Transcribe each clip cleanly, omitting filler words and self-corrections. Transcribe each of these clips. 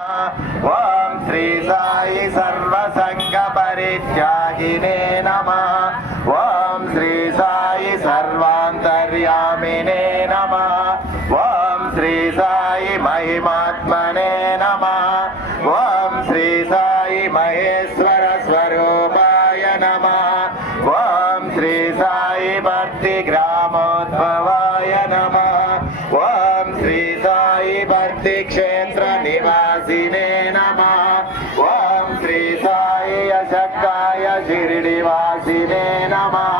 ఓం శ్రీ సాయి సర్వసంగ పరిత్యాగినే నమః. ఓం శ్రీ సాయి సర్వాంతర్యామినే నమః. ఓం శ్రీ సాయి మహిమాత్మనే నమః. ఓం శ్రీ సాయి మహేశ్వర స్వరూపాయ నమః. ఓం శ్రీ సాయి భక్తి గ్రామోద్భవాయ నమః. ఓం శ్రీ సాయి భక్తి క్షేత్ర నివాసినే నమః. ఓం శ్రీ సాయి అశక్కాయ షిరిడివాసినే నమః.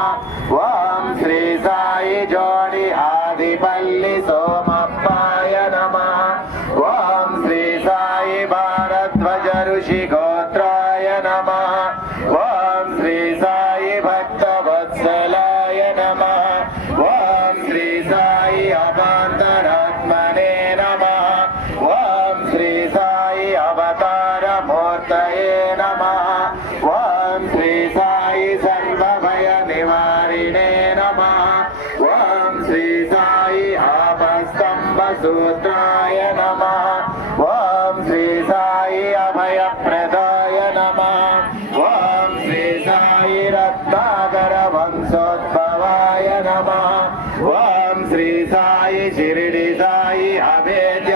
ఓం శ్రీ సాయి జోడి ఆదిపల్లి సోమప్పాయ నమః. ఓం శ్రీ సాయి భారద్వాజ ఋషి గోత్రాయ నమః. ఓం శ్రీ సాయి భక్తవత్సలాయ నమః. ఓం శ్రీ సాయి అమాంతరాత్మనే నమః. ఓం శ్రీ సాయి అవతార మూర్తయే నమః. ఓం శ్రీ సాయి సర్వభయ నివారిణే నమః. ఓం శ్రీ సాయి ఆపస్తంభ సూత్రాయ నమః. ఓం శ్రీ సాయి అభయప్రదాయ నమః. ఓం శ్రీ సాయి రత్నాకర వంశోద్భవాయ నమః. ఓం శ్రీ సాయి షిరిడి సాయి అభేద్య